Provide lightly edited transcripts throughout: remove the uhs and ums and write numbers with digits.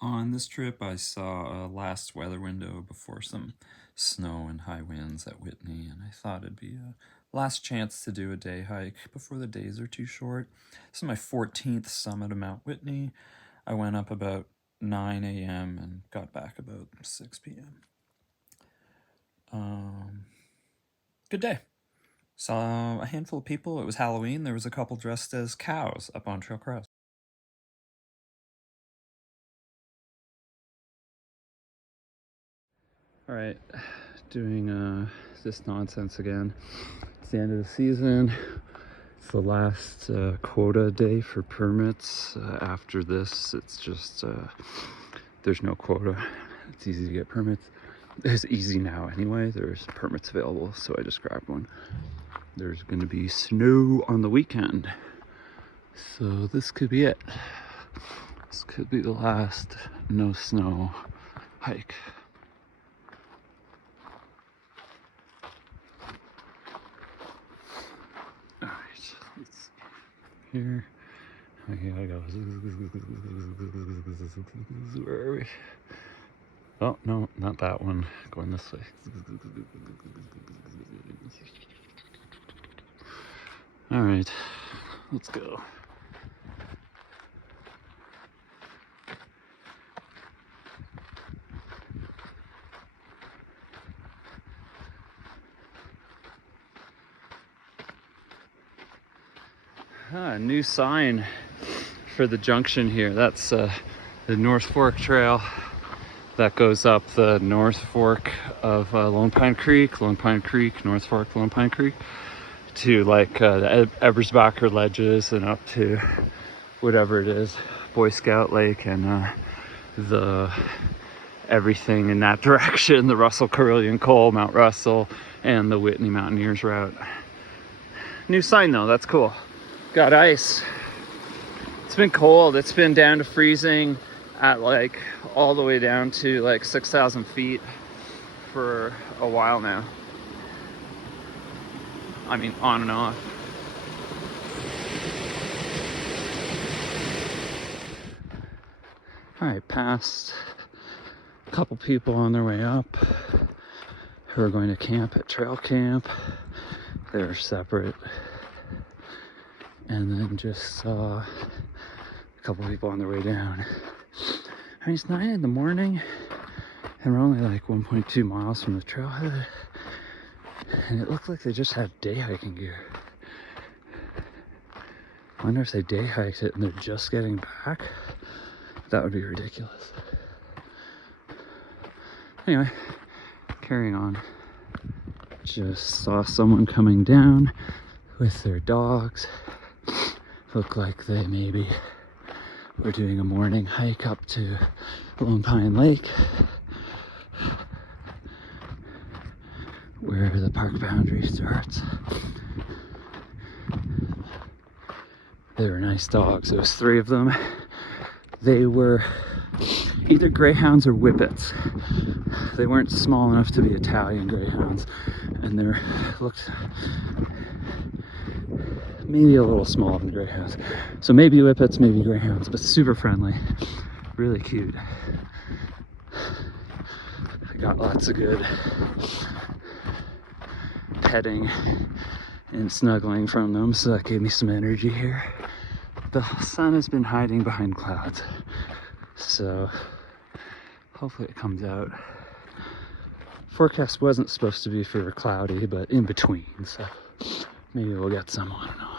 On this trip, I saw a last weather window before some snow and high winds at Whitney, and I thought it'd be a last chance to do a day hike before the days are too short. This is my 14th summit of Mount Whitney. I went up about 9 a.m. and got back about 6 p.m. Good day. Saw a handful of people. It was Halloween. There was a couple dressed as cows up on Trail Cross. All right, doing this nonsense again. It's the end of the season. It's the last quota day for permits. After this, it's just there's no quota. It's easy to get permits. It's easy now anyway. There's permits available, so I just grabbed one. There's going to be snow on the weekend, so this could be it. This could be the last no snow hike. Here, okay, I go. Where are we? Oh no, not that one. Going this way. All right, let's go. New sign for the junction here. That's the North Fork Trail that goes up the North Fork of Lone Pine Creek, North Fork, Lone Pine Creek, to like the Ebersbacher Ledges and up to whatever it is, Boy Scout Lake, and the everything in that direction, the Russell Carillion Coal, Mount Russell, and the Whitney Mountaineers route. New sign though, that's cool. Got ice. It's been cold. It's been down to freezing at like all the way down to like 6,000 feet for a while now. I mean, on and off. All right, past a couple people on their way up who are going to camp at Trail Camp. They're separate. And then just saw a couple people on their way down. I mean, it's 9 in the morning and we're only like 1.2 miles from the trailhead, and it looked like they just had day hiking gear. I wonder if they day hiked it and they're just getting back. That would be ridiculous. Anyway, carrying on. Just saw someone coming down with their dogs. Looked like they maybe were doing a morning hike up to Lone Pine Lake, where the park boundary starts. They were nice dogs. There was 3 of them. They were either greyhounds or whippets. They weren't small enough to be Italian greyhounds, and they looked maybe a little smaller than greyhounds. So maybe whippets, maybe greyhounds, but super friendly, really cute. I got lots of good petting and snuggling from them, so that gave me some energy here. The sun has been hiding behind clouds, so hopefully it comes out. Forecast wasn't supposed to be for cloudy, but in between, so maybe we'll get some on and off.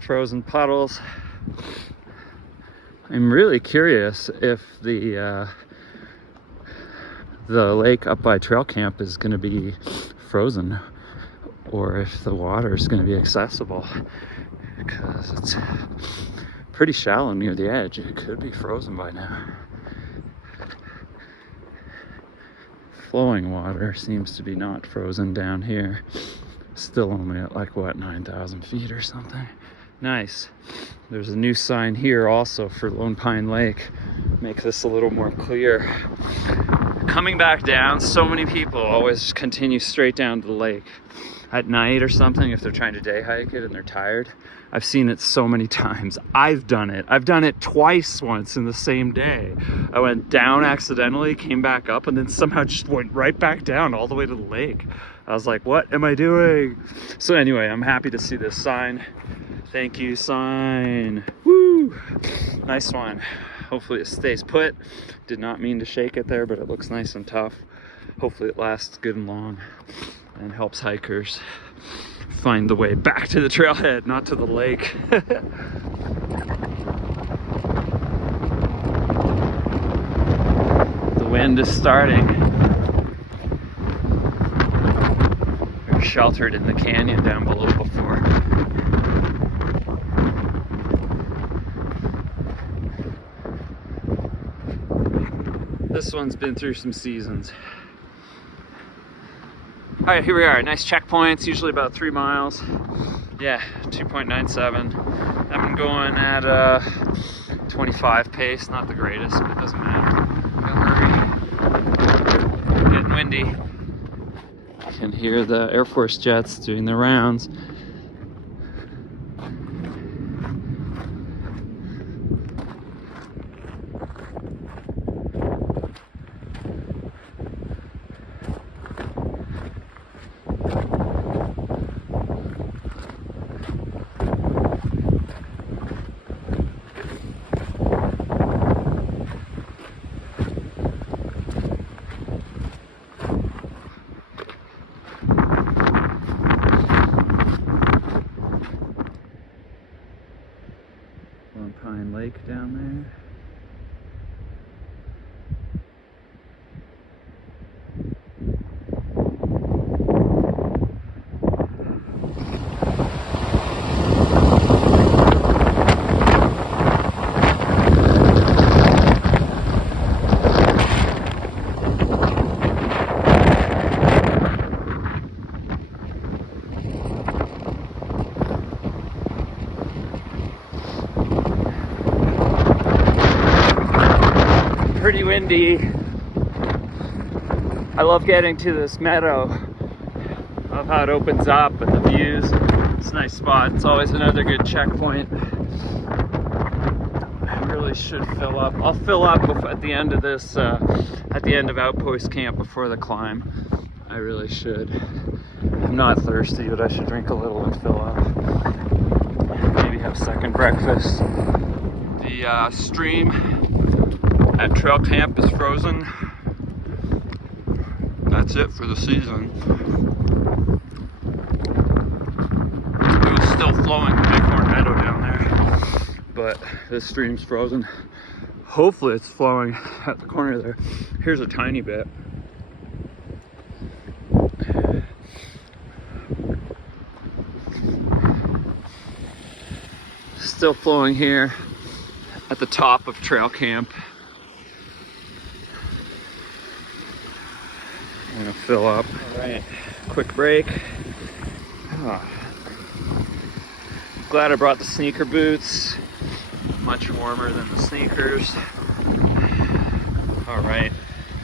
Frozen puddles. I'm really curious if the lake up by Trail Camp is going to be frozen, or if the water is going to be accessible, because it's pretty shallow near the edge. It could be frozen by now. Flowing water seems to be not frozen down here, Still only at like what, 9,000 feet or something. Nice. There's a new sign here also for Lone Pine Lake. Make this a little more clear. Coming back down, so many people always continue straight down to the lake at night or something if they're trying to day hike it and they're tired. I've seen it so many times. I've done it twice once in the same day. I went down accidentally, came back up, and then somehow just went right back down all the way to the lake. I was like, what am I doing? So anyway, I'm happy to see this sign. Thank you, sign. Woo! Nice one. Hopefully it stays put. Did not mean to shake it there, but it looks nice and tough. Hopefully it lasts good and long and helps hikers find the way back to the trailhead, not to the lake. The wind is starting. We're sheltered in the canyon down below before. This one's been through some seasons. All right, here we are. Nice checkpoints, usually about 3 miles. Yeah, 2.97. I've been going at 25 pace, not the greatest, but it doesn't matter. No hurry. Getting windy. You can hear the Air Force jets doing their rounds. Lone Pine Lake down there. Pretty windy. I love getting to this meadow. Love how it opens up and the views. It's a nice spot. It's always another good checkpoint. I really should fill up. I'll fill up at the end of this, at the end of Outpost Camp before the climb. I really should. I'm not thirsty, but I should drink a little and fill up. Maybe have second breakfast. The stream at trail camp is frozen. That's it for the season. It was still flowing the Bighorn Meadow down there, but this stream's frozen. Hopefully it's flowing at the corner there. Here's a tiny bit. Still flowing here at the top of trail camp. I'm gonna fill up. All right, quick break. Oh. Glad I brought the sneaker boots. Much warmer than the sneakers. All right,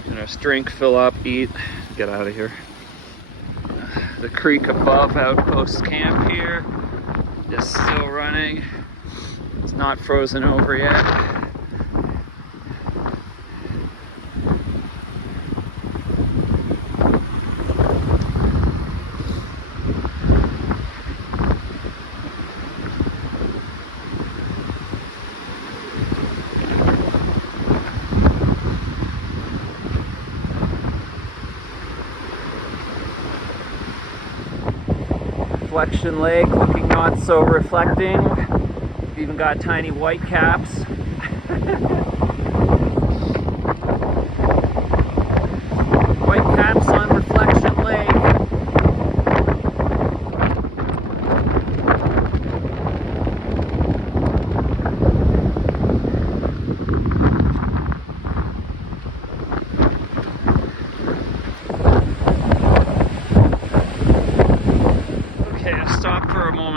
gonna drink, fill up, eat, get out of here. The creek above Outpost Camp here is still running. It's not frozen over yet. Reflection Lake, looking not so reflecting. Even got tiny white caps. White caps on Reflection Lake.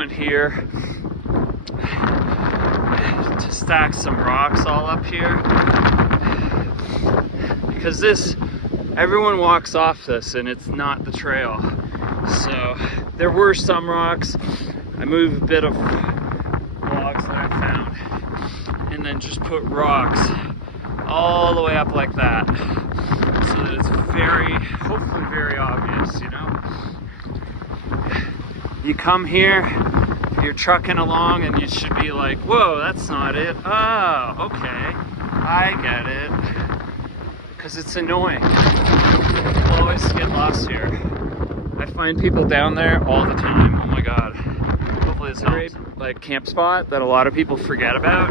coming here to stack some rocks all up here, because everyone walks off this and it's not the trail. So there were some rocks. I moved a bit of logs that I found and then just put rocks all the way up like that, so that it's hopefully very obvious, you know. You come here, you're trucking along and you should be like, whoa, that's not it. Oh, okay, I get it. Because it's annoying. People always get lost here. I find people down there all the time. Oh my god. Hopefully this helps. Like camp spot that a lot of people forget about.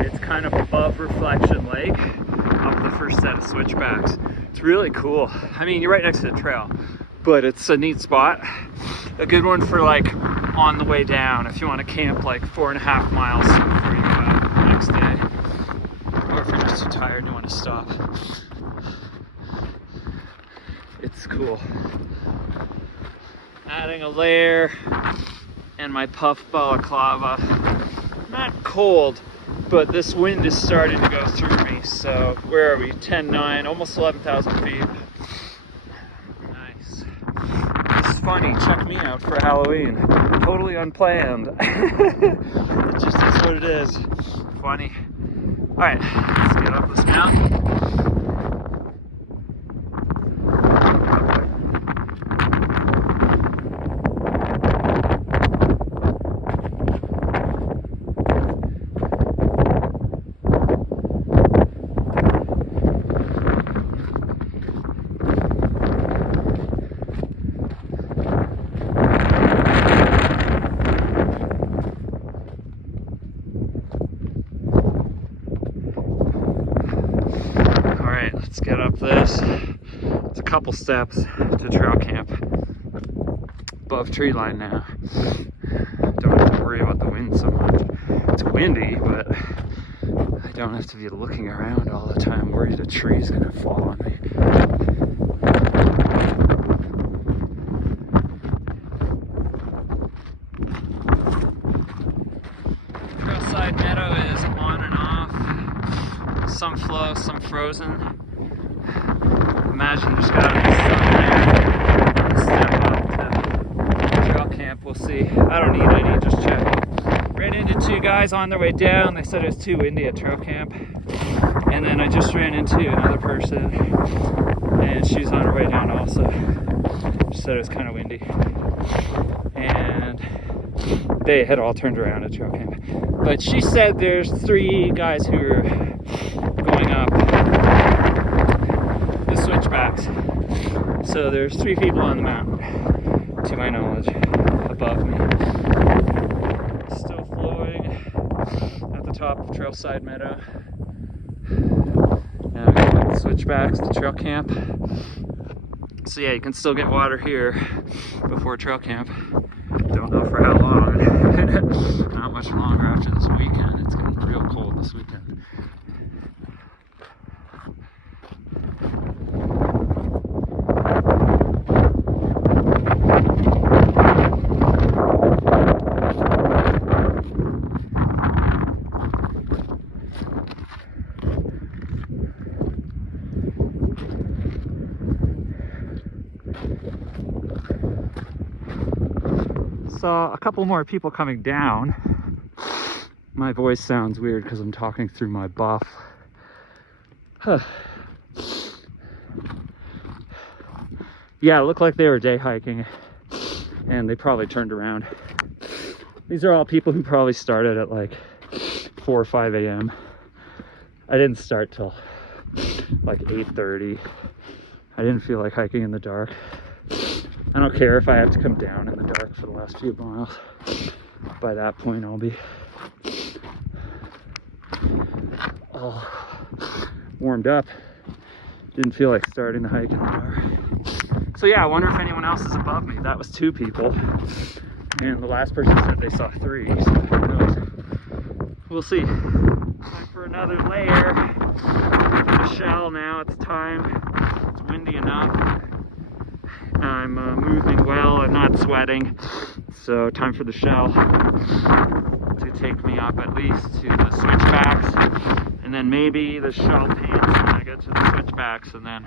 It's kind of above Reflection Lake, up the first set of switchbacks. It's really cool. I mean, you're right next to the trail, but it's a neat spot. A good one for like on the way down if you want to camp like 4.5 miles before you go out the next day. Or if you're just too tired and you want to stop. It's cool. Adding a layer and my puff balaclava. Not cold, but this wind is starting to go through me. So where are we? 10,900, almost 11,000 feet. Nice. This is funny. Check me out for Halloween. Totally unplanned. It just is what it is. Funny. Alright, let's get up this mountain. Let's get up this. It's a couple steps to trail camp. Above tree line now. Don't have to worry about the wind so much. It's windy, but I don't have to be looking around all the time worried a tree's gonna fall on me. Trailside meadow is on and off. Some flow, some frozen. Imagine you just got in the sun there. Step up to trail camp, we'll see. I don't need any, just checking. Ran into two guys on their way down. They said it was too windy at trail camp. And then I just ran into another person and she's on her way down also. She said it was kind of windy. And they had all turned around at trail camp. But she said there's 3 guys who are going up the switchbacks. So there's 3 people on the mountain, to my knowledge, above me. Still flowing at the top of Trailside Meadow. Now we got the switchbacks to trail camp. So yeah, you can still get water here before trail camp. Don't know for how long. Not much longer after this weekend. It's getting real cold this weekend. Saw a couple more people coming down. My voice sounds weird because I'm talking through my buff. Yeah, it looked like they were day hiking and they probably turned around. These are all people who probably started at like 4 or 5 a.m. I didn't start till like 8:30. I didn't feel like hiking in the dark. I don't care if I have to come down in the dark for the last few miles. By that point, I'll be all warmed up. Didn't feel like starting the hike in the dark. So yeah, I wonder if anyone else is above me. That was 2 people. And the last person said they saw 3. So who knows? We'll see. Time for another layer. The shell now, it's time. It's windy enough. I'm moving well, I'm not sweating. So time for the shell to take me up at least to the switchbacks, and then maybe the shuttle pants when I get to the switchbacks, and then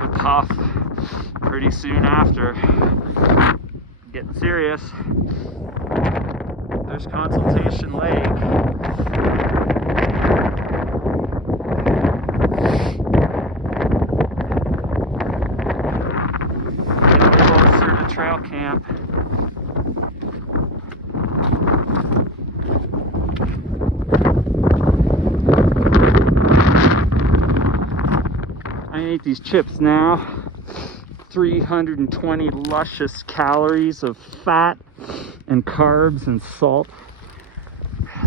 with Huff pretty soon after. Getting serious. There's Consultation Lake. Getting closer to trail camp. I ate these chips now. 320 luscious calories of fat and carbs and salt.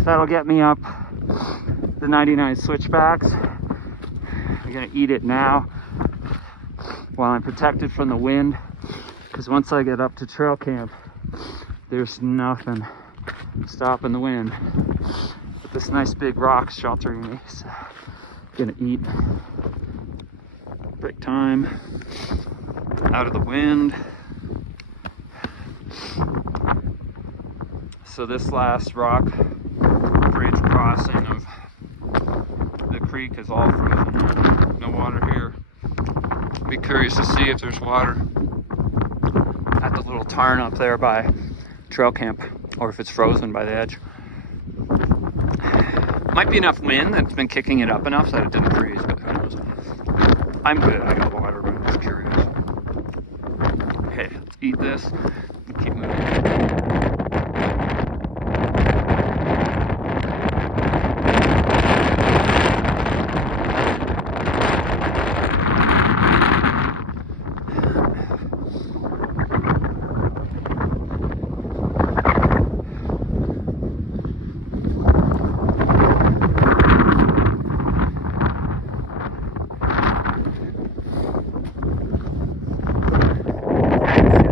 That'll get me up the 99 switchbacks. I'm gonna eat it now while I'm protected from the wind, because once I get up to trail camp, there's nothing stopping the wind. But this nice big rock sheltering me, so I'm gonna eat. Break time. Out of the wind. So this last rock bridge crossing of the creek is all frozen. No water here. Be curious to see if there's water at the little tarn up there by trail camp, or if it's frozen by the edge. Might be enough wind that's been kicking it up enough that it didn't freeze, but who knows. I'm good, I got water, but I'm just curious. Okay, let's eat this and keep moving.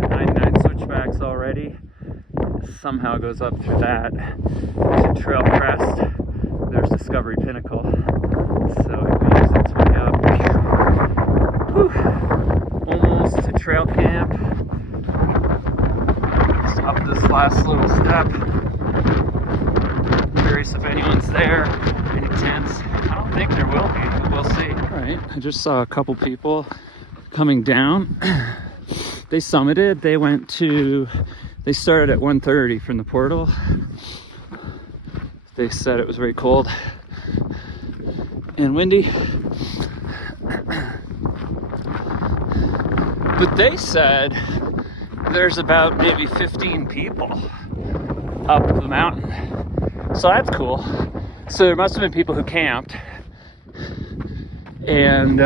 99 switchbacks already. Somehow goes up through that to Trail Crest. There's Discovery Pinnacle. So it means it's way up. Whew. Almost to trail camp. Just up this last little step. Curious if anyone's there. Any tents? I don't think there will be, but we'll see. Alright, I just saw a couple people coming down. They summited. They started at 1:30 from the portal. They said it was very cold and windy. But they said there's about maybe 15 people up the mountain. So that's cool. So there must have been people who camped. And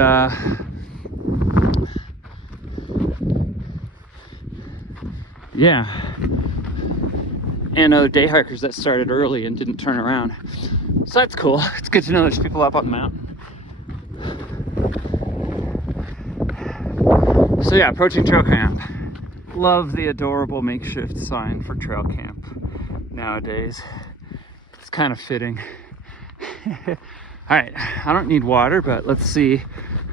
yeah, and other day hikers that started early and didn't turn around. So that's cool. It's good to know there's people up on the mountain. So yeah, approaching trail camp. Love the adorable makeshift sign for trail camp nowadays. It's kind of fitting. All right, I don't need water, but let's see.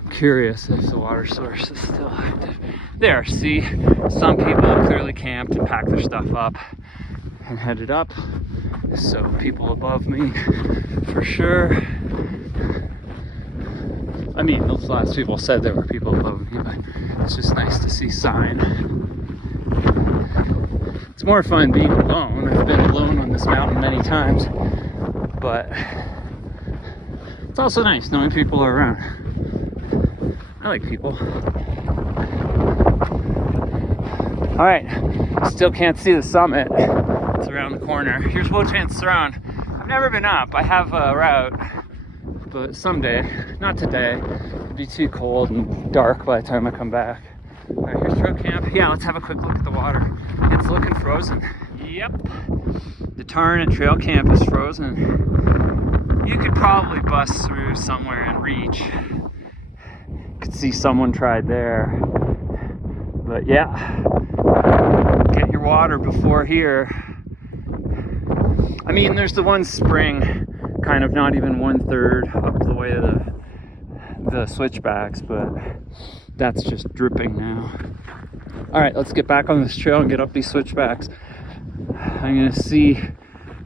I'm curious if the water source is still active. There, see, some people clearly camped and packed their stuff up and headed up. So people above me, for sure. I mean, those last people said there were people above me, but it's just nice to see sign. It's more fun being alone. I've been alone on this mountain many times, but it's also nice knowing people are around. I like people. All right, still can't see the summit. It's around the corner. Here's Wotan's Throne. I've never been up. I have a route, but someday, not today. It'd be too cold and dark by the time I come back. All right, here's trail camp. Yeah, let's have a quick look at the water. It's looking frozen. Yep, the tarn at trail camp is frozen. You could probably bust through somewhere and reach. Could see someone tried there, but yeah, get your water before here. I mean, there's the one spring, kind of not even 1/3 up the way to the switchbacks, but that's just dripping now. All right, let's get back on this trail and get up these switchbacks. I'm gonna see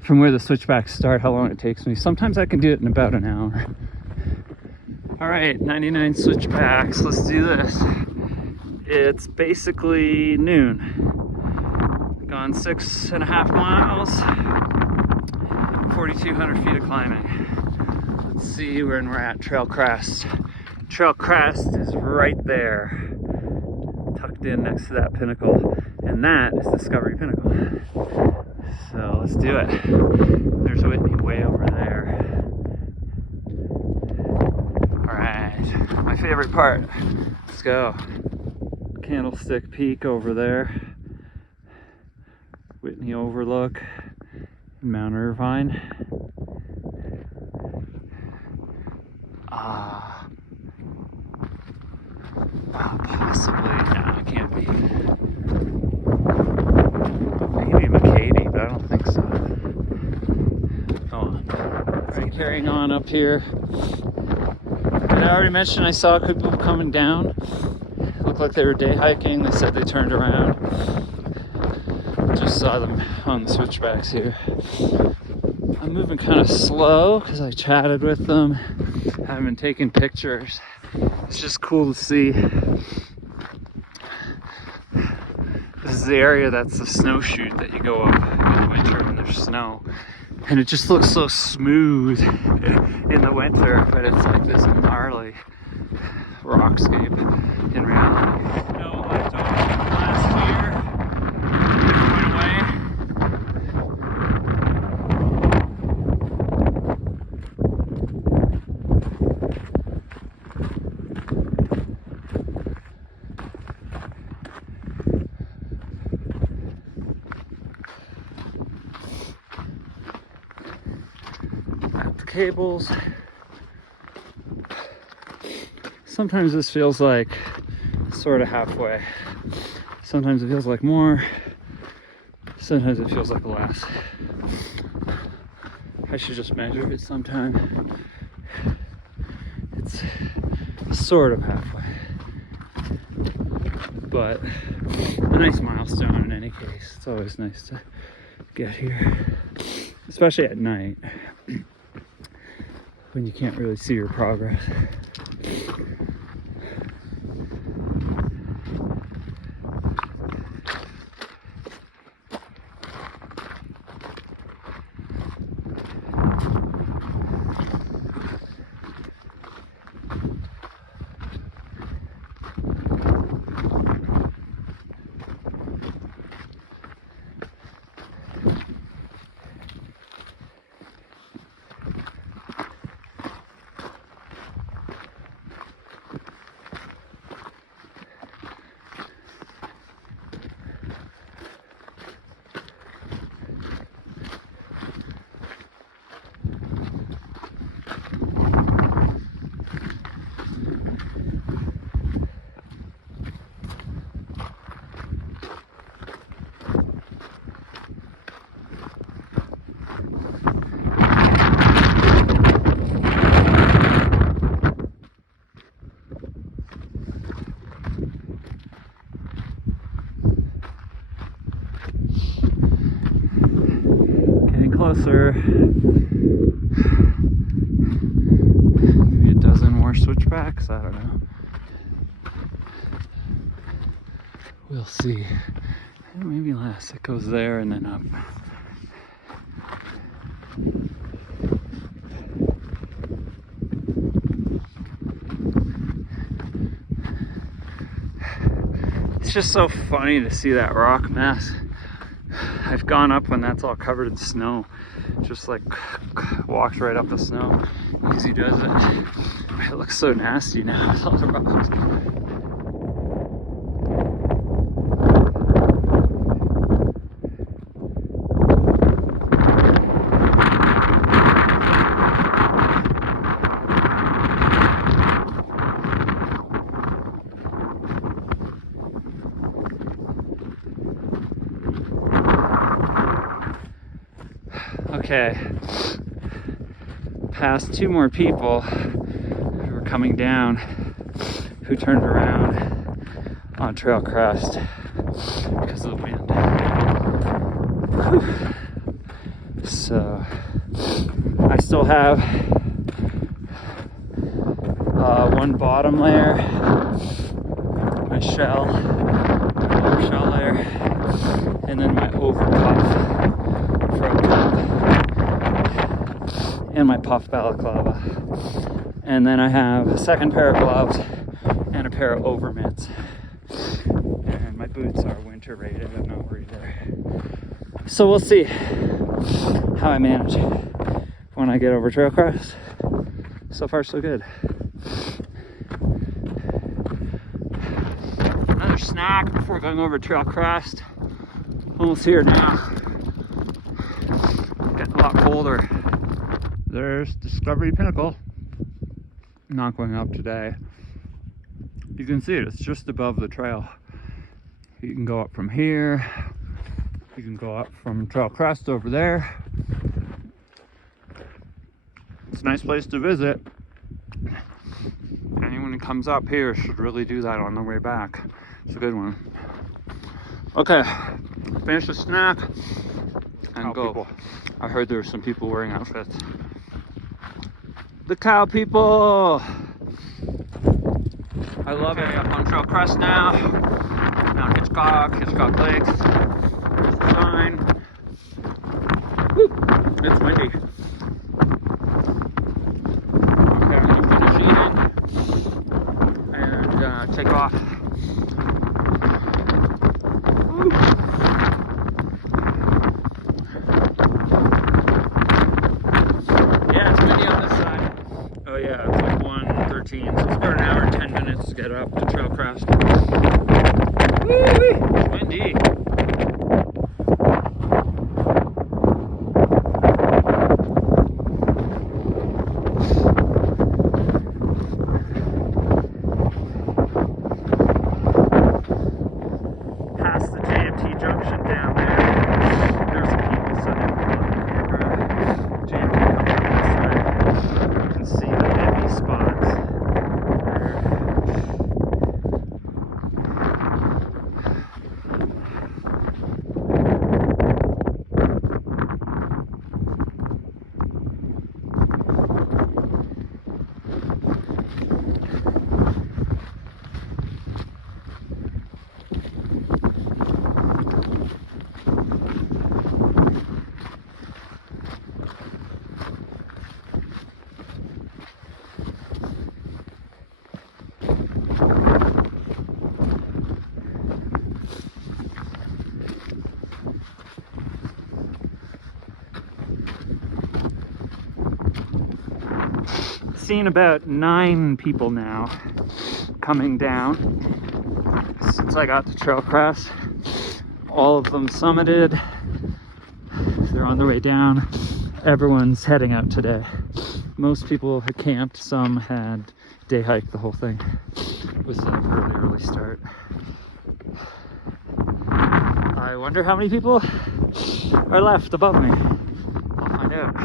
from where the switchbacks start how long it takes me. Sometimes I can do it in about an hour. All right, 99 switchbacks, let's do this. It's basically noon. Gone 6.5 miles, 4,200 feet of climbing. Let's see when we're at Trail Crest. Trail Crest is right there, tucked in next to that pinnacle, and that is Discovery Pinnacle. So let's do it. There's Whitney way over there. All right, my favorite part. Let's go. Candlestick Peak over there. Whitney Overlook, Mount Irvine. Possibly, no, it can't be. Maybe McCady, but I don't think so. Hold on. Alright, carrying on up here. And I already mentioned I saw people coming down. Looked like they were day hiking. They said they turned around. Just saw them on the switchbacks here. I'm moving kind of slow because I chatted with them. I haven't been taking pictures. It's just cool to see. This is the area that's the snow chute that you go up in the winter when there's snow. And it just looks so smooth in the winter, but it's like this gnarly rockscape in reality. No left over from last year. Cables. Sometimes this feels like sort of halfway. Sometimes it feels like more. Sometimes it feels like less. I should just measure it sometime. It's sort of halfway. But a nice milestone in any case. It's always nice to get here. Especially at night, when you can't really see your progress. Closer. Maybe a dozen more switchbacks, I don't know. We'll see. Maybe less. It goes there and then up. It's just so funny to see that rock mass. I've gone up when that's all covered in snow. Just like walks right up the snow. Easy does it. It looks so nasty now with all the rocks. Okay, past two more people who were coming down who turned around on Trail Crest because of the wind. So I still have one bottom layer, my shell, my shell layer, and then my over puff throat top, and my puff balaclava. And then I have a second pair of gloves and a pair of over mitts. And my boots are winter rated, I'm not worried there. So we'll see how I manage when I get over trail cross. So far so good. Another snack before going over trail crest. Almost here now. Getting a lot colder. There's Discovery Pinnacle. Not going up today. You can see it, it's just above the trail. You can go up from here. You can go up from Trail Crest over there. It's a nice place to visit. Anyone who comes up here should really do that on their way back. It's a good one. Okay, finish the snack and go. People. I heard there were some people wearing outfits. The cow people! I love it. Up on Trail Crest now. Mount Hitchcock Lakes. There's the sign. Woo. It's windy. Okay, I'm gonna finish eating and take off. Woo. Yeah, it's windy on this side. Oh yeah, it's like 1:13, so it's about an hour and 10 minutes to get up to Trail Crest. Woo-wee! It's windy. Past the JMT junction down there. There's some people sitting on the camera. JMT comes up this way. You can see the heavy spots there. Seen about 9 people now coming down since I got to Trail Crest. All of them summited. They're on their way down. Everyone's heading out today. Most people had camped, some had day hiked the whole thing. It was a really early start. I wonder how many people are left above me. I'll find out.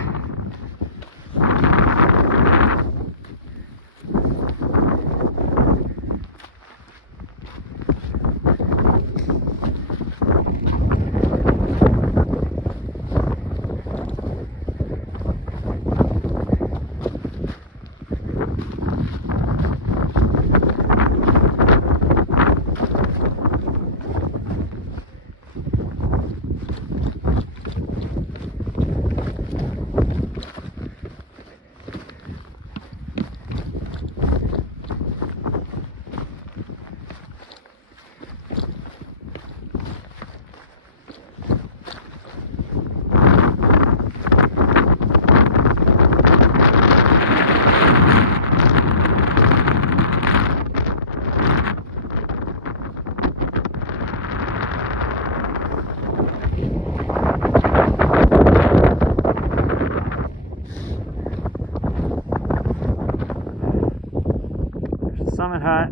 Summit hut.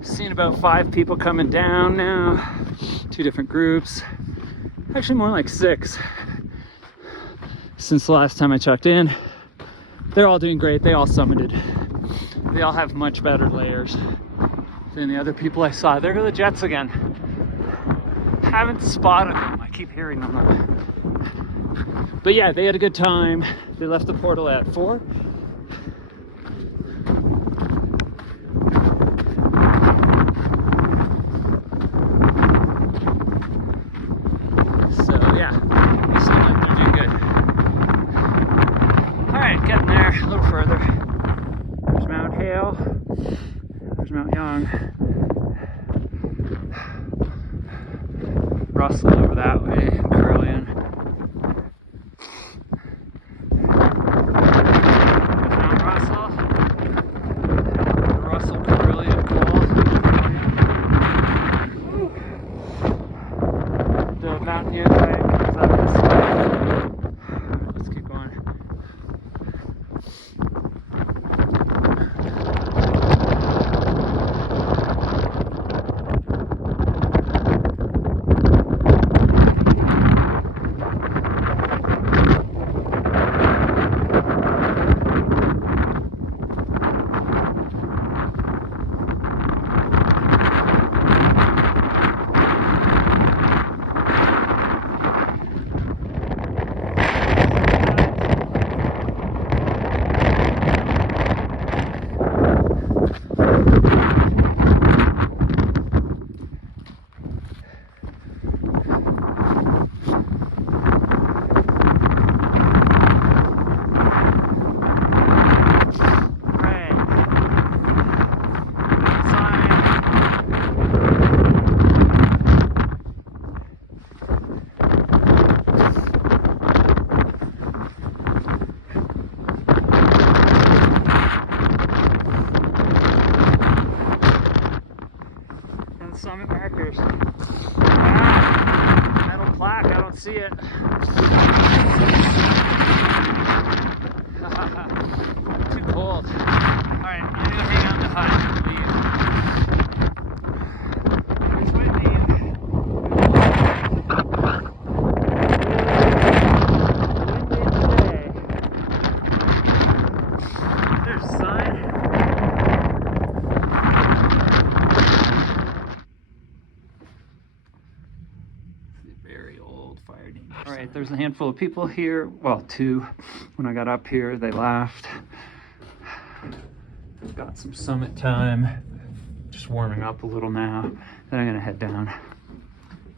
Seen about 5 people coming down now. 2 different groups. Actually more like 6 since the last time I checked in. They're all doing great. They all summited. They all have much better layers than the other people I saw. There go the jets again. Haven't spotted them. I keep hearing them. But yeah, they had a good time. They left the portal at 4. So yeah, they seem like they're doing good. Alright, getting there a little further. There's Mount Hale. There's Mount Young. Russell over that way, Curlian. There's Mount Russell. The Russell Curlian call. The Mount Young hike comes up this way. Let's keep going. Summit markers. Ah, metal plaque, I don't see it. Too cold. Alright, I'm gonna go hang out in the hut and leave. Here's Whitney. There's a sign. Alright, there's a handful of people here. Well, 2. When I got up here, they left. Got some summit time. Just warming up a little now. Then I'm gonna head down.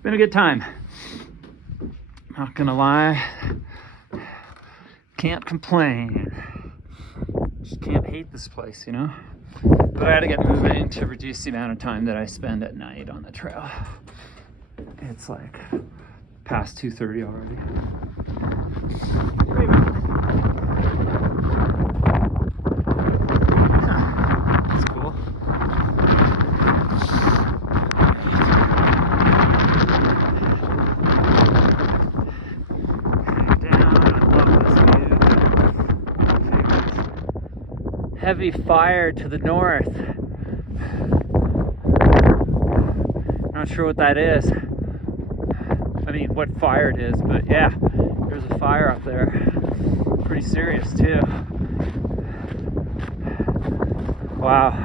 Been a good time. Not gonna lie. Can't complain. Just can't hate this place, you know? But I had to get moving to reduce the amount of time that I spend at night on the trail. It's like past 2:30 already. That's cool. Down, I love this view. Heavy fire to the north. Not sure what that is. I mean, what fire it is, but yeah, there's a fire up there. Pretty serious, too. Wow.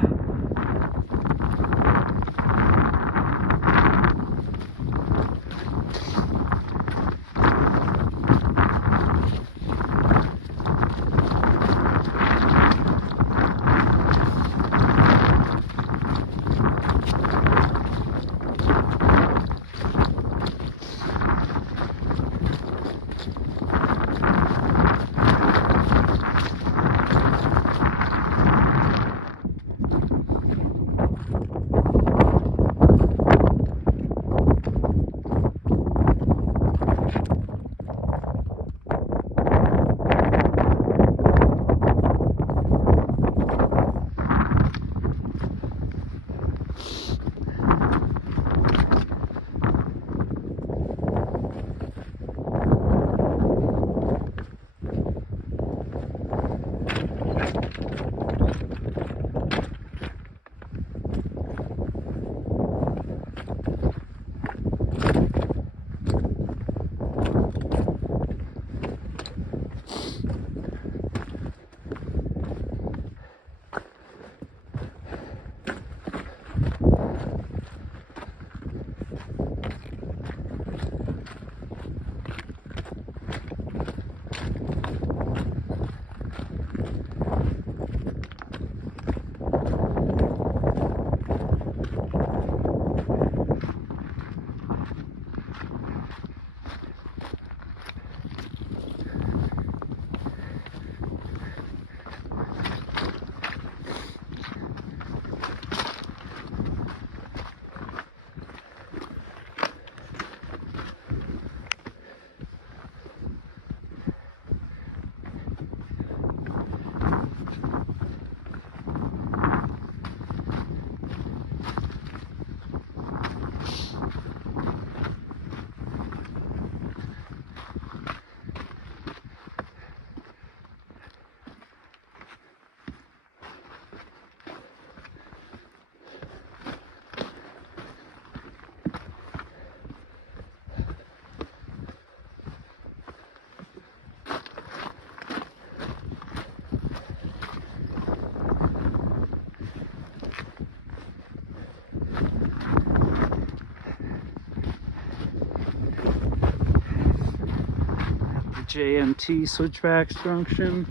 JMT Switchbacks Junction.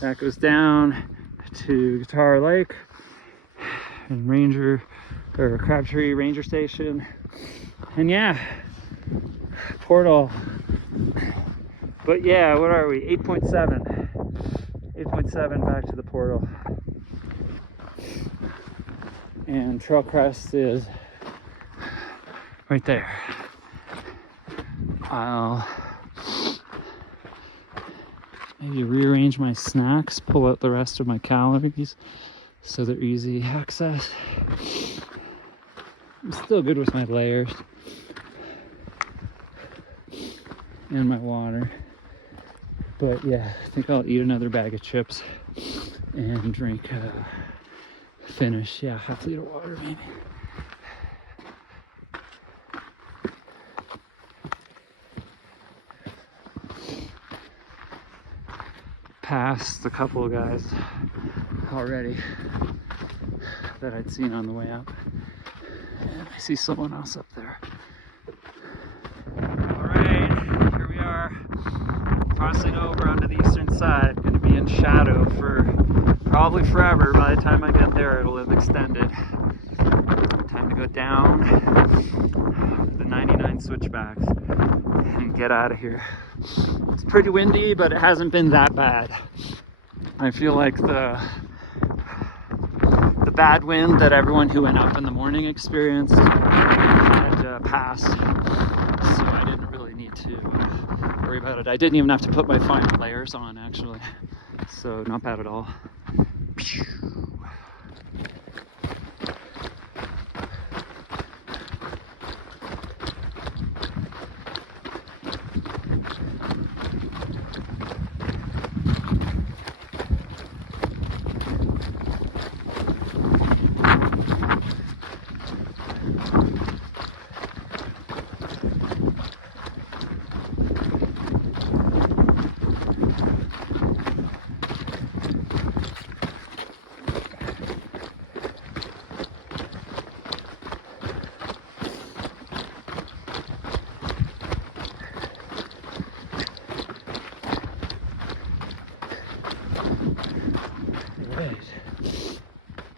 That goes down to Guitar Lake and Crabtree Ranger Station. And yeah, portal. But yeah, what are we? 8.7. 8.7 back to the portal. And Trail Crest is right there. I'll maybe rearrange my snacks, pull out the rest of my calories so they're easy access. I'm still good with my layers and my water. But yeah, I think I'll eat another bag of chips and drink, finish, yeah, half a liter of water maybe. Passed a couple of guys already that I'd seen on the way up. And I see someone else up there. Alright, here we are, crossing over onto the eastern side. Gonna be in shadow for probably forever. By the time I get there, it'll have extended. Time to go down the 99 switchbacks and get out of here. It's pretty windy, but it hasn't been that bad. I feel like the bad wind that everyone who went up in the morning experienced had passed, so I didn't really need to worry about it. I didn't even have to put my final layers on, actually, so not bad at all.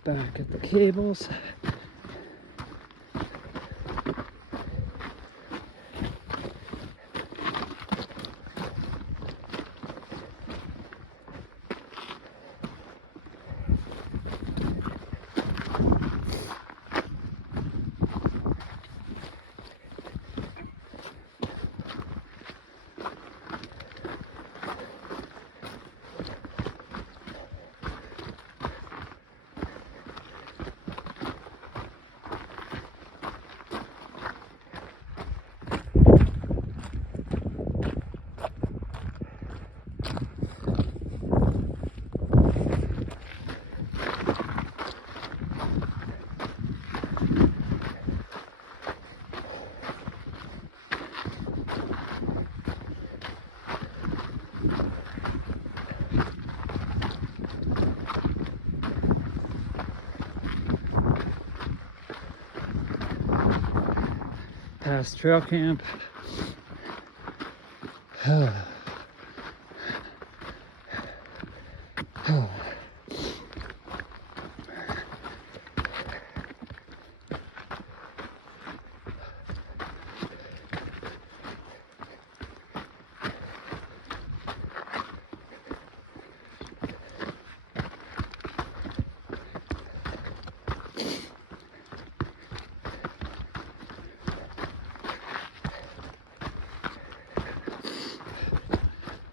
Back at the cables. Past trail camp.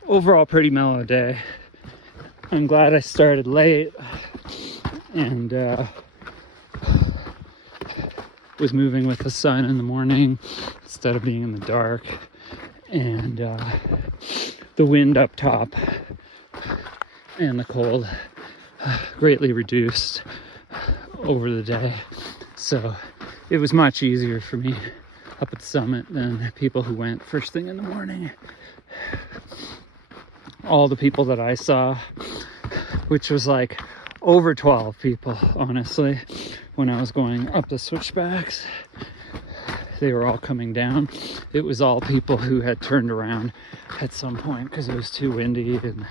Overall, pretty mellow day. I'm glad I started late and was moving with the sun in the morning instead of being in the dark, and the wind up top and the cold greatly reduced over the day, so it was much easier for me up at the summit than people who went first thing in the morning. All the people that I saw which was like over 12 people, honestly. When I was going up the switchbacks, they were all coming down. It was all people who had turned around at some point because it was too windy and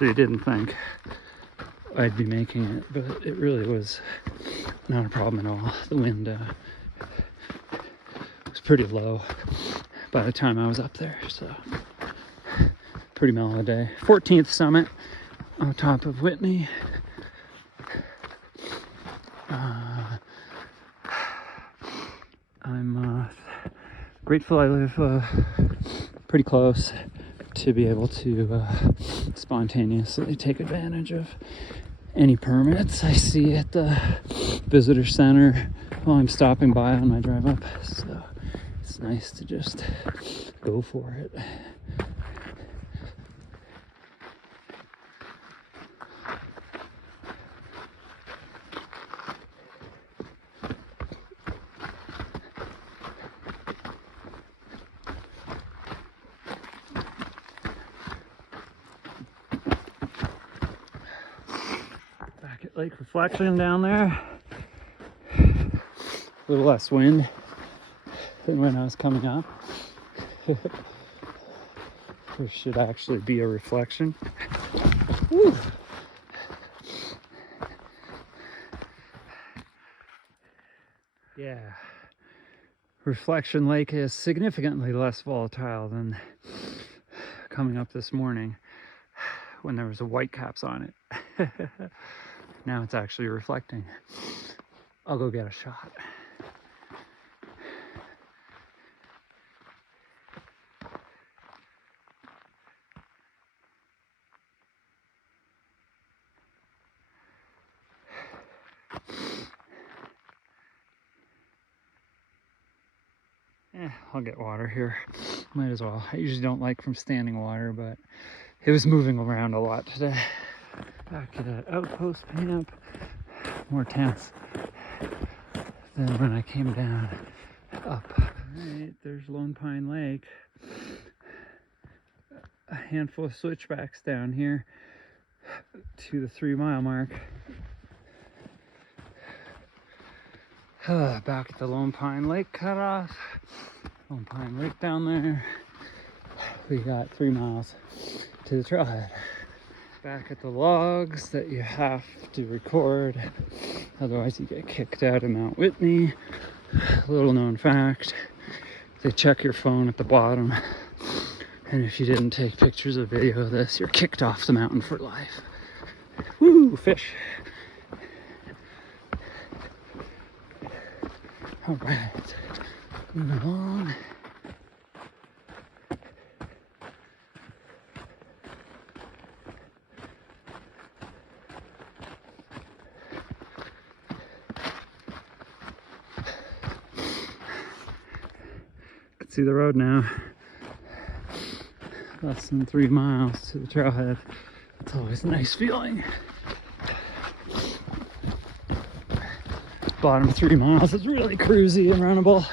they didn't think I'd be making it, but it really was not a problem at all. The wind was pretty low by the time I was up there, so pretty mellow day. 14th summit on top of Whitney. I'm grateful I live pretty close to be able to spontaneously take advantage of any permits I see at the visitor center while I'm stopping by on my drive up. So it's nice to just go for it. Back at Lake Reflection down there. A little less wind than when I was coming up. There should actually be a reflection. Woo. Yeah. Reflection Lake is significantly less volatile than coming up this morning when there was a white caps on it. Now it's actually reflecting. I'll go get a shot. I'll get water here. Might as well. I usually don't like from standing water, but it was moving around a lot today. Back at Outpost Camp. More tense than when I came down up. Alright, there's Lone Pine Lake. A handful of switchbacks down here to the 3-mile mark. Back at the Lone Pine Lake cutoff. Lone Pine Lake down there. We got 3 miles to the trailhead. Back at the logs that you have to record, otherwise you get kicked out of Mount Whitney. Little known fact, they check your phone at the bottom, and if you didn't take pictures or video of this, you're kicked off the mountain for life. Woo, fish. All right, moving along. Can see the road now. Less than 3 miles to the trailhead. It's always a nice feeling. Bottom 3 miles is really cruisy and runnable.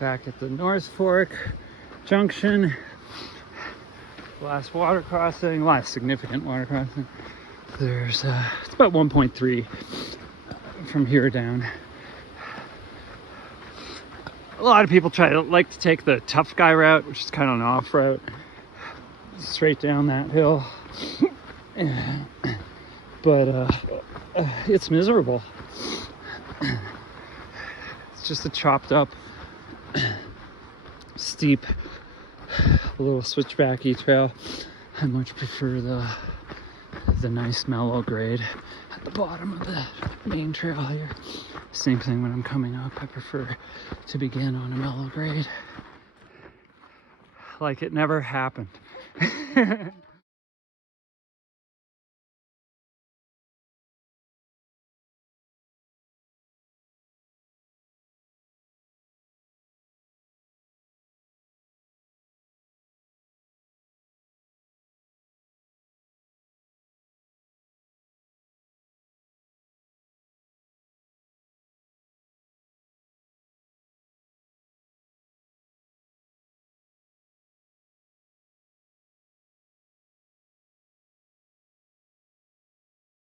Back at the North Fork Junction. Last water crossing, last significant water crossing. There's it's about 1.3 from here down. A lot of people like to take the tough guy route, which is kind of an off route, straight down that hill. But it's miserable. It's just a chopped up, steep, little switchbacky trail. I much prefer the nice mellow grade at the bottom of the main trail here. Same thing when I'm coming up. I prefer to begin on a mellow grade. Like it never happened.